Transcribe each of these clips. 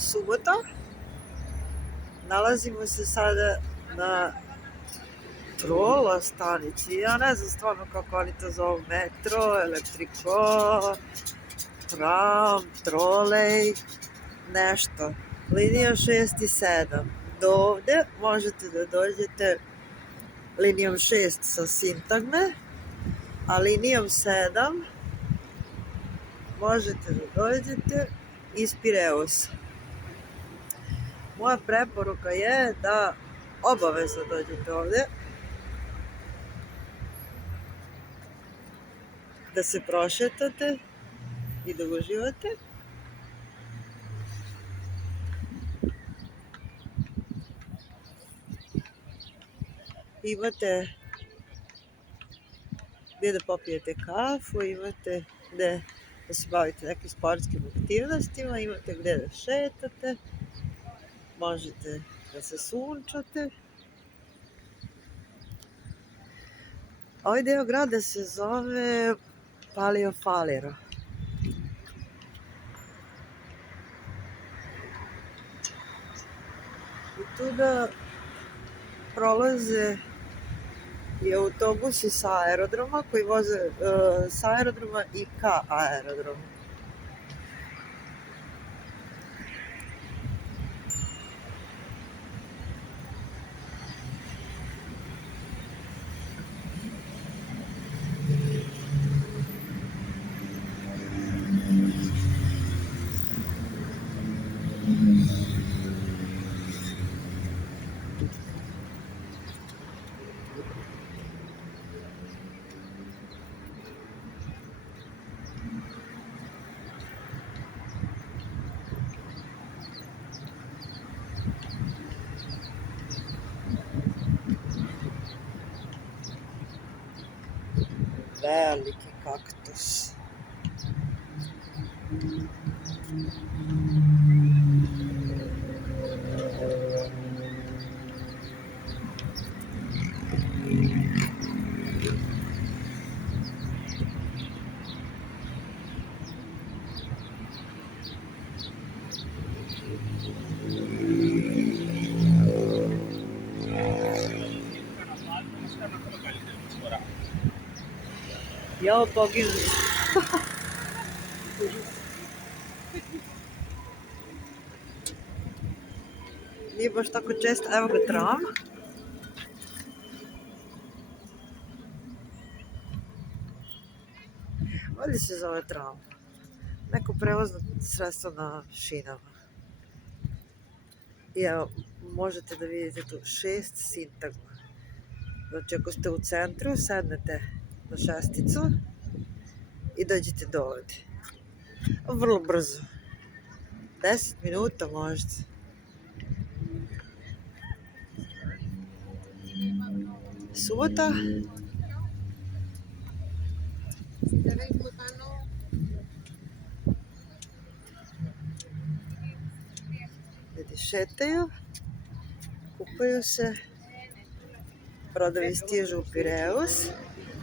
subota. Nalazimo se sada na trola stanici. Ja ne znam stvarno kako oni to zovu, metro, elektriko, tram, trolej, nešto. Linija 6 i 7. Do ovde možete da dođete linijom 6 sa Sintagme, a linijom 7 možete da dođete iz Pireusa. Moja preporuka je da obavezno dođete ovde, da se prošetate i da uživate. Imate gde da popijete kafu, imate gde da se bavite nekim sportskim aktivnostima, imate gde da šetate, možete da se sunčate. Ovaj deo grada se zove Palio Faliro. I tu da prolaze i autobusi sa aerodroma koji voze sa aerodroma i ka aerodromu. Veliki kaktus. Ja poginu. Nije baš tako često, evo ga tram. Ovdje se zove tram. Neko prevozno sredstvo na šinama. I evo, možete da vidite tu 6 Sintagma. Znači, ako ste u centru, sednete na šesticu i dođete do ovde. Vrlo brzo. 10 minuta možda. Subota. Ljudi šetaju, kupaju se, brodovi stižu u Pireus,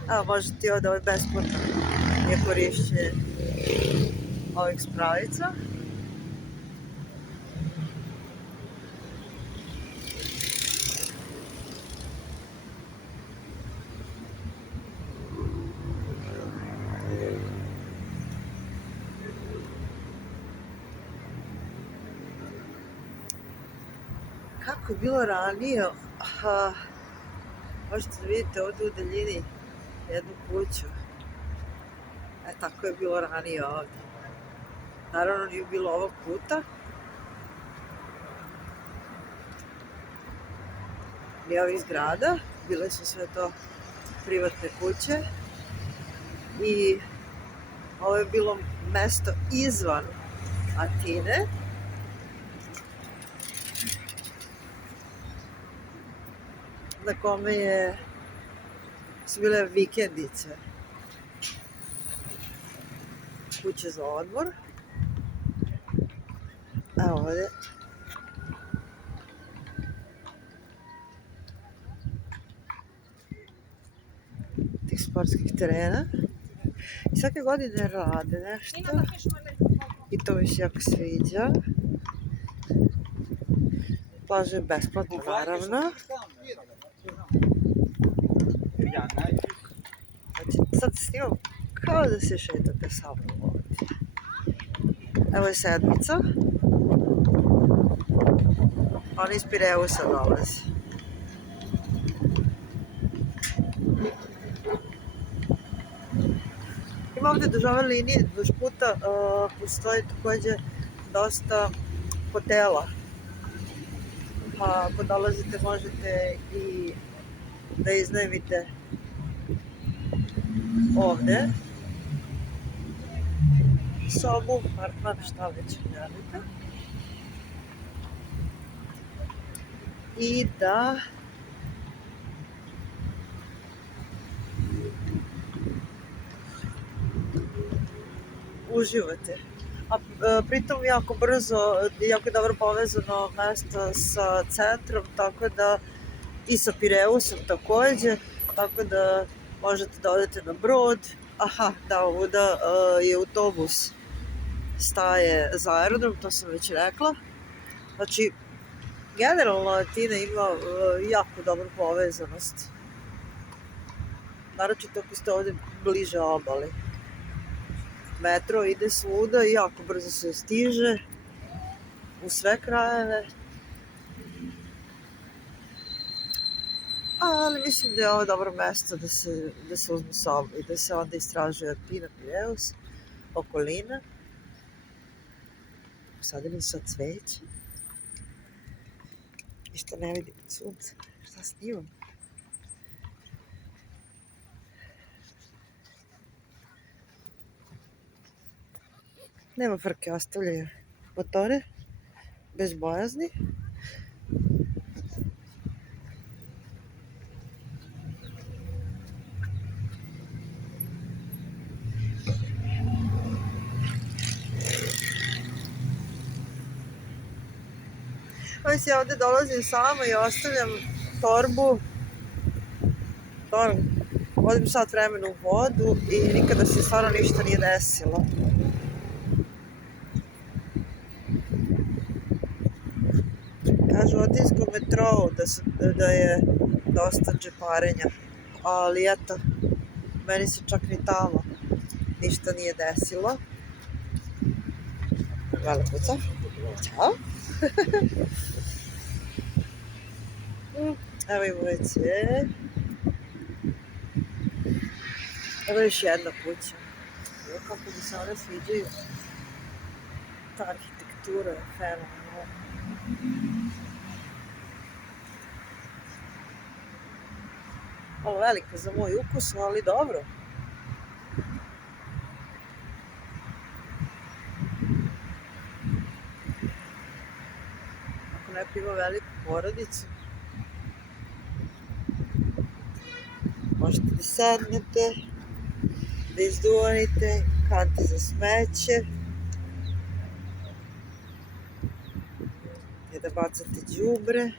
a možete i ovdje besplatno je korišćenje ovih spravica. Kako je bilo ranije, možete da vidite ovdje u daljini jednu kuću. Tako je bilo ranije ovdje. Naravno nije bilo ovog puta. Ni ovih zgrada, bile su sve to privatne kuće. I ovo je bilo mesto izvan Atine. Na kome su bile vikendice. Kuće za odmor. A ovdje tih sportskih terena. I svake godine rade nešto. I to mi se jako sviđa. Plaža je besplatna, naravno. Znači, sad snimam kao da se šetate sa mnom ovdje. Evo je sedmica. Oni iz Pireusa dolaze. Ima ovdje duž ove linije, duž puta postoji također dosta hotela. Pa ako dolazite možete i da iznajmite ovdje sobu, apartman, šta već želite. I da uživate. A pritom jako brzo, jako dobro povezano mesto sa centrom, tako da i sa Pireusom također, tako da možete da odete na brod. Aha, da, ovuda je autobus staje za aerodrom, to sam već rekla. Znači, generalno Atina ima jako dobru povezanost. Naročito ako ste ovdje bliže obali. Metro ide svuda i jako brzo se stiže u sve krajeve. Ali mislim da je ovo dobro mjesto da se uzme sobu i da se onda istražuje Atina, Pireus, okolina. Sadili su cveće. Ništa ne vidim od sunca. Šta snimam? Nema frke, ostavljaju motore bez bojazni. Ja ovdje dolazim sama i ostavljam torbu. Odim sat vremena u vodu i nikada se stvarno ništa nije desilo. Kažu u atinskom metrou da je dosta džeparenja, ali eto, meni se čak ni tamo ništa nije desilo. Hvala puca. Ćao. Evo imamo već evo još jedna kuća. Evo kako mi se one sviđaju. Ta arhitektura je fenomenalna. Malo velika za moj ukus, ali dobro. Ako neko ima veliku porodicu, možete da sednete, da izduvajte, kante za smeće, i da bacate đubre.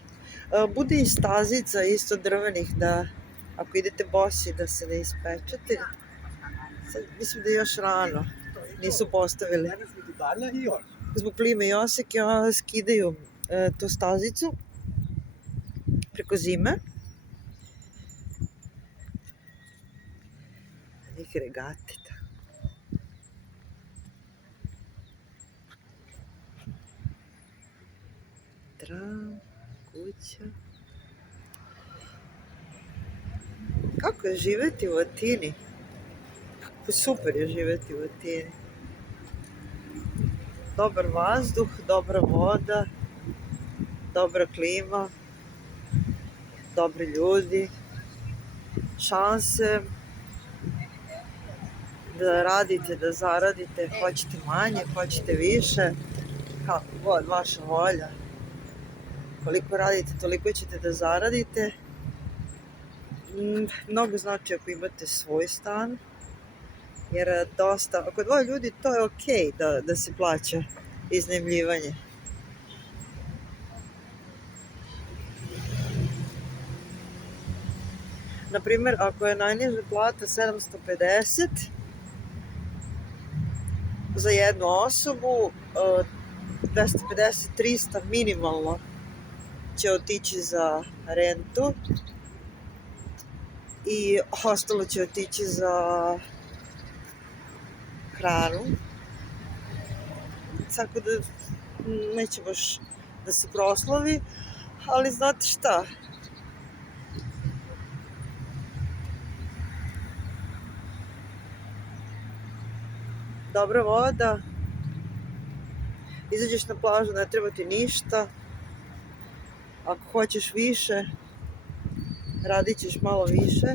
Bude i stazica isto drvenih da ako idete bosi da se ne ispečete. Sad, mislim da je još rano, nisu postavili. Zbog plime i oseke skidaju tu stazicu preko zime. Njih regatita. Tram, kuća. Kako je živjeti u Atini? Kako super je živjeti u Atini. Dobar vazduh, dobra voda, dobra klima, dobri ljudi, šanse da radite, da zaradite, hoćete manje, hoćete više, kako god, vaša volja. Koliko radite, toliko ćete da zaradite. Mnogo znači ako imate svoj stan, jer dosta, ako dvoje ljudi to je okej da se plaća iznajmljivanje. Naprimjer, ako je najniža plata 750 za jednu osobu, 250-300 minimalno će otići za rentu i ostalo će otići za hranu. Tako da neće baš da se proslavi, ali znate šta? Dobra voda, izađeš na plažu, ne treba ti ništa. Ako hoćeš više, radit ćeš malo više.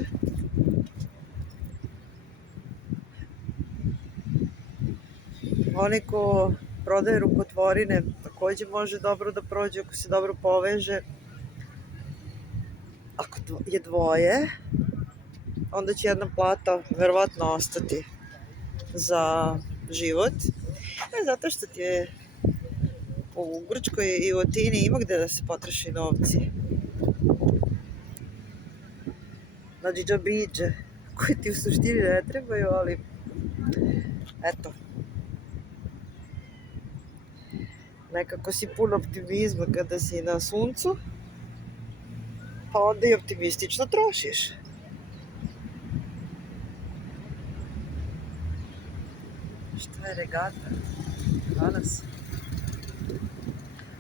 Onaj ko prodaje rukotvorine takođe može dobro da prođe ako se dobro poveže. Ako je dvoje, onda će jedna plata verovatno ostati za život. Zato što ti je u Grčkoj i u Atini ima gde da se potroši novci. Znači džabriđe, koji ti u suštini ne trebaju, ali eto. Nekako si pun optimizma kada si na suncu, pa onda i optimistično trošiš. Šta je regata danas?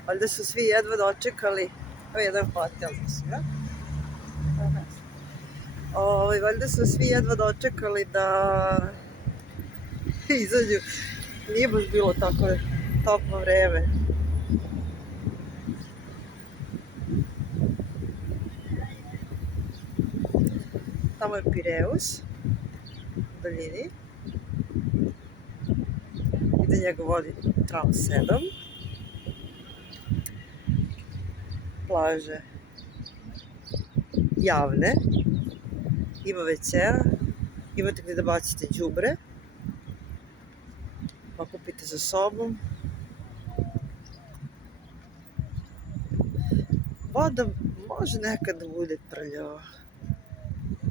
Valjda su svi jedva dočekali, evo jedan hotel mislim, ja? Valjda su svi jedva dočekali da izađu. Nije baš bilo tako toplo vreme. Tamo je Pireus u daljini i da njega vodi tram 7. Plaže javne, ima WC-a, imate gde da bacite đubre, okupite za sobom. Voda može nekad da bude prljava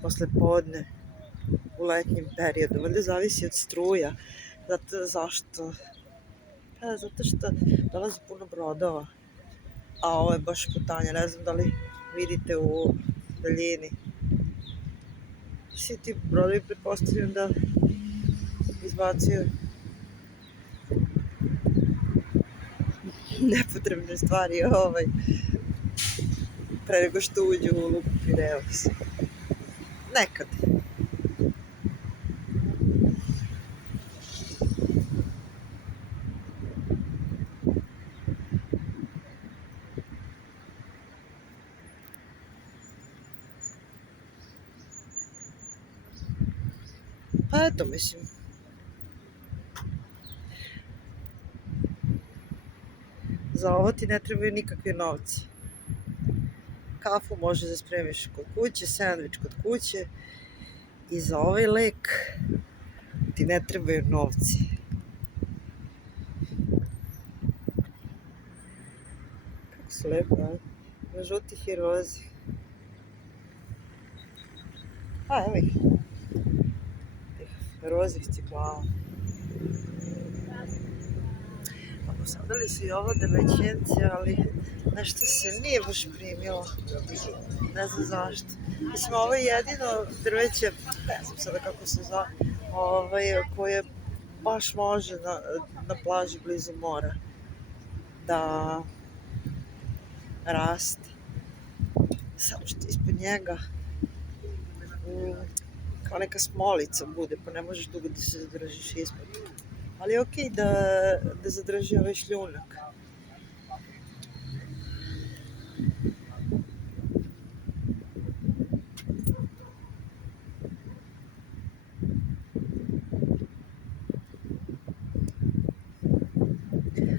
posle podne u letnjem periodu, valjda zavisi od struja. Zašto? Zato što dolazi puno brodova, a ovo je baš putanje, ne znam da li vidite u daljini. Svi ti brodovi pretpostavljam da izbacuju nepotrebne stvari pre nego što uđu u luku Pireus. Nekad. Pa eto, mislim. Za ovo ti ne trebaju nikakvi novci. Kafu možeš da spremiš kod kuće, sendvič kod kuće i za ovaj lek ti ne trebaju novci. Kako su lepo, a? Na žutih i rozih. A, evo ih. Rozih ciklava. Posadali su i ovo drvećence, ali nešto se nije baš primilo. Ne znam zašto. Mislim, ovo je jedino drveće, ne znam sada kako se zove, koje baš može na plaži blizu mora da raste. Samo što ispod njega kao neka smolica bude, pa ne možeš dugo da se zadržiš ispod. Ali je okej da zadrži ovaj šljunak.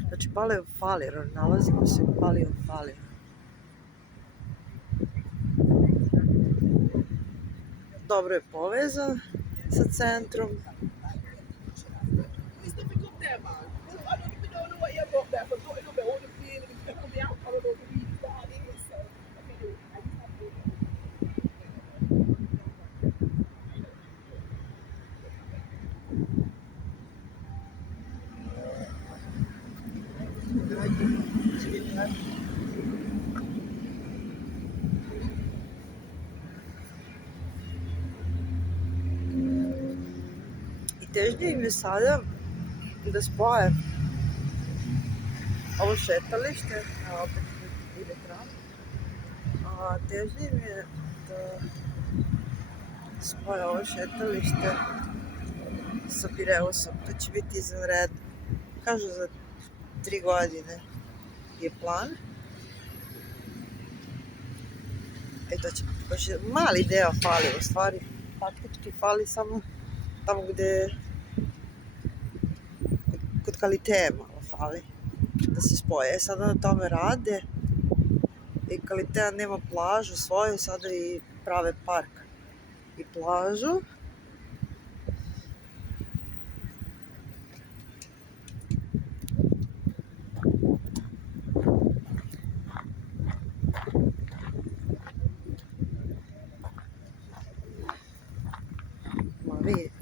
Znači, Paleofalir, nalazimo se u Paleofaliru. Dobro je povezan sa centrom. težnje im je sada da spoje ovo šetalište, a opet ide tram, a težnje im je da spoje ovo šetalište sa Pireusom. To će biti izvanredno. Kažu za 3 godine je plan. To će baš mali deo fali, u stvari faktički fali samo tamo gde kod Kaliteja malo fali da se spoje. Sada na tome rade i Kaliteja nema plažu svoju, sada i prave park i plažu. Ma vidite.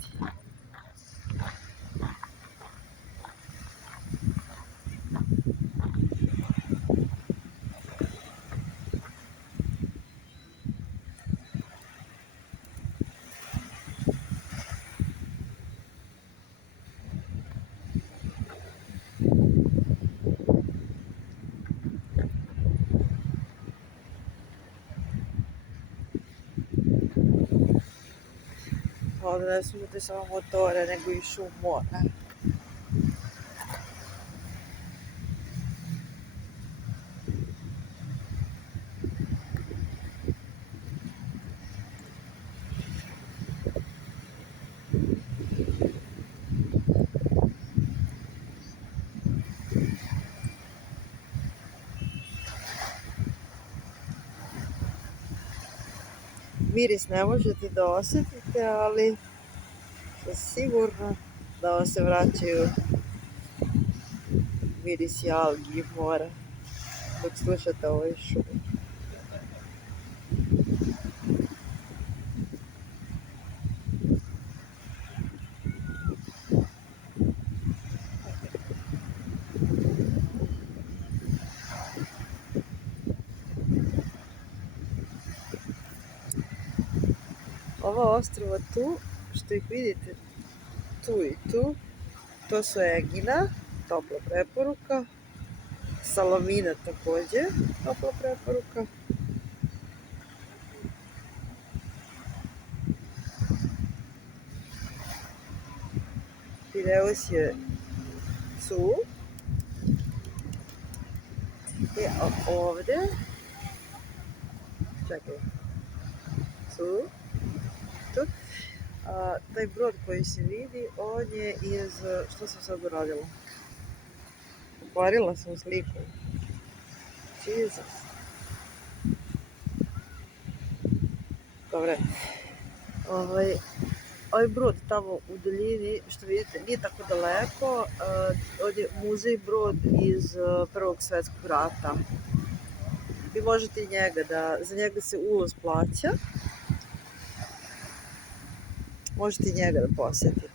Ovdje ne slušate samo motore, nego i šum mora. Miris ne možete da osetite, ali sigurno da vam se vraćaju mirisi algi i mora dok slušate ovaj šum. Ova ostrva tu, što ih vidite tu i tu, to su Egina, topla preporuka, Salamina takođe, topla preporuka. Pireus je tu i ovde, čekaj, tu, taj brod koji se vidi, on je iz, što sam sad uradila? Pokvarila sam sliku. Jesus. Dobre. Ovaj brod tamo u daljini, što vidite, nije tako daleko. Ovdje je muzej brod iz Prvog svetskog rata. Vi možete i za njega se ulaz plaća. Možete i njega da posjetite.